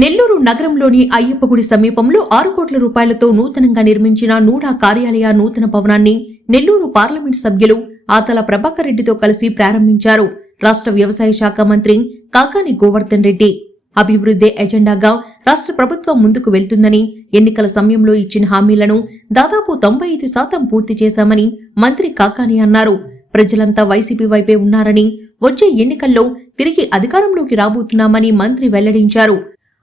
నెల్లూరు నగరంలోని అయ్యప్పగుడి సమీపంలో 6 కోట్ల రూపాయలతో నూతనంగా నిర్మించిన నూడా కార్యాలయ నూతన భవనాన్ని నెల్లూరు పార్లమెంట్ సభ్యులు ఆతల ప్రభాకర్ రెడ్డితో కలిసి ప్రారంభించారు. రాష్ట్ర వ్యవసాయ శాఖ మంత్రి కాకాని గోవర్ధన్ రెడ్డి అభివృద్ధి ఎజెండాగా రాష్ట్ర ప్రభుత్వం ముందుకు వెళ్తుందని, ఎన్నికల సమయంలో ఇచ్చిన హామీలను దాదాపు 95% పూర్తి చేశామని మంత్రి కాకాని అన్నారు. ప్రజలంతా వైసీపీ వైపే ఉన్నారని, వచ్చే ఎన్నికల్లో తిరిగి అధికారంలోకి రాబోతున్నామని మంత్రి వెల్లడించారు.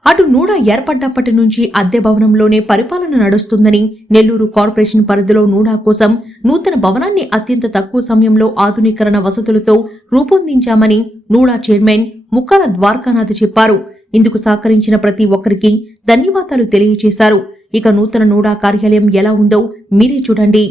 అటు నూడా ఏర్పడ్డప్పటి నుంచి అద్దె భవనంలోనే పరిపాలన నడుస్తుందని, నెల్లూరు కార్పొరేషన్ పరిధిలో నూడా కోసం నూతన భవనాన్ని అత్యంత తక్కువ సమయంలో ఆధునీకరణ వసతులతో రూపొందించామని నూడా చైర్మన్ ముక్కాల ద్వారకానాథ్ చెప్పారు. ఇందుకు సహకరించిన ప్రతి ఒక్కరికి ధన్యవాదాలు తెలియజేశారు. ఇక నూతన నూడా కార్యాలయం ఎలా ఉందో మీరే చూడండి.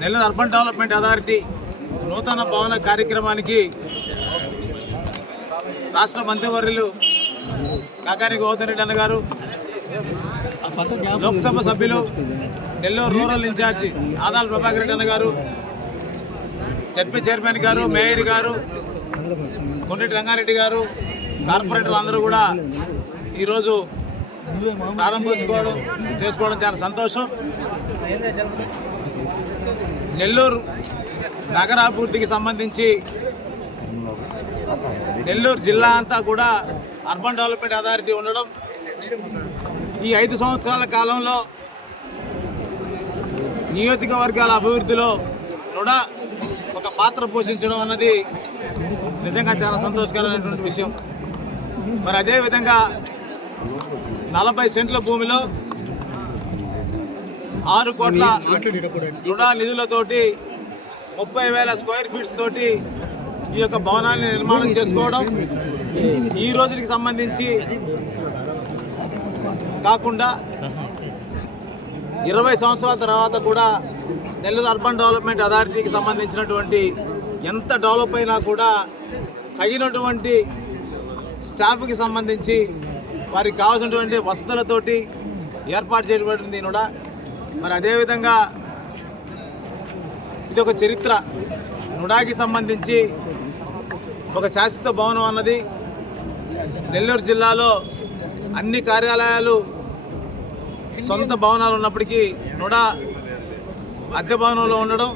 నెల్లూరు అర్బన్ డెవలప్మెంట్ అథారిటీ నూతన భవన కార్యక్రమానికి రాష్ట్ర మంత్రివర్యులు కాకాని గోవర్ధన్ రెడ్డి అన్న గారు, లోక్సభ సభ్యులు నెల్లూరు రూరల్ ఇన్ఛార్జి ఆదాల ప్రభాకర్ రెడ్డి అన్న గారు, జడ్పీ చైర్మన్ గారు, మేయర్ గారు, కొండటి రంగారెడ్డి గారు, కార్పొరేటర్లు అందరూ కూడా ఈరోజు చేసుకోవడం చాలా సంతోషం. నెల్లూరు నగరాభివృద్ధికి సంబంధించి నెల్లూరు జిల్లా అంతా కూడా అర్బన్ డెవలప్మెంట్ అథారిటీ ఉండడం, ఈ 5 సంవత్సరాల కాలంలో నియోజకవర్గాల అభివృద్ధిలో కూడా ఒక పాత్ర పోషించడం అన్నది నిజంగా చాలా సంతోషకరమైనటువంటి విషయం. మరి అదేవిధంగా 40 సెంట్ల భూమిలో 6 కోట్ల రుణ నిధులతోటి 30,000 స్క్వేర్ ఫీట్స్ తోటి ఈ యొక్క భవనాన్ని నిర్మాణం చేసుకోవడం, ఈ రోజుకి సంబంధించి కాకుండా 20 సంవత్సరాల తర్వాత కూడా నెల్లూరు అర్బన్ డెవలప్మెంట్ అథారిటీకి సంబంధించినటువంటి ఎంత డెవలప్ అయినా కూడా తగినటువంటి స్టాఫ్కి సంబంధించి వారికి కావాల్సినటువంటి వసతులతోటి ఏర్పాటు చేయబడింది కూడా. మరి అదేవిధంగా ఇది ఒక చరిత్ర. నుడాకి సంబంధించి ఒక శాశ్వత భవనం అన్నది నెల్లూరు జిల్లాలో అన్ని కార్యాలయాలు సొంత భవనాలు ఉన్నప్పటికీ నుడా అద్దె భవనంలో ఉండడం,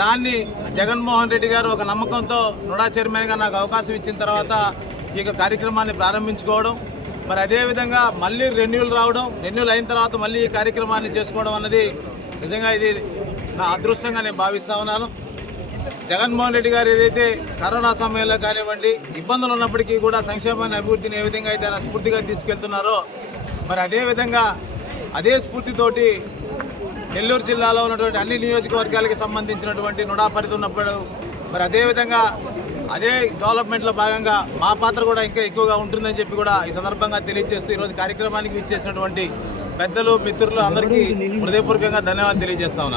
దాన్ని జగన్మోహన్ రెడ్డి గారు ఒక నమ్మకంతో నుడా చైర్మన్గా నాకు అవకాశం ఇచ్చిన తర్వాత ఈ యొక్క కార్యక్రమాన్ని ప్రారంభించుకోవడం, మరి అదేవిధంగా మళ్ళీ రెన్యూల్ అయిన తర్వాత మళ్ళీ ఈ కార్యక్రమాన్ని చేసుకోవడం అన్నది నిజంగా ఇది నా అదృష్టంగా నేను భావిస్తూ ఉన్నాను. జగన్మోహన్ రెడ్డి గారు ఏదైతే కరోనా సమయంలో కానివ్వండి ఇబ్బందులు ఉన్నప్పటికీ కూడా సంక్షేమాన్ని అభివృద్ధిని ఏ విధంగా అయితే ఆయన స్ఫూర్తిగా తీసుకెళ్తున్నారో, మరి అదేవిధంగా అదే స్ఫూర్తితోటి నెల్లూరు జిల్లాలో ఉన్నటువంటి అన్ని నియోజకవర్గాలకి సంబంధించినటువంటి నుడా పరిధి ఉన్నప్పుడు మరి అదేవిధంగా అదే డెవలప్మెంట్లో భాగంగా మా పాత్ర కూడా ఇంకా ఎక్కువగా ఉంటుందని చెప్పి కూడా ఈ సందర్భంగా తెలియజేస్తూ ఈరోజు కార్యక్రమానికి ఇచ్చేసినటువంటి పెద్దలు మిత్రులు అందరికీ హృదయపూర్వకంగా ధన్యవాదాలు తెలియజేస్తా ఉన్నాను.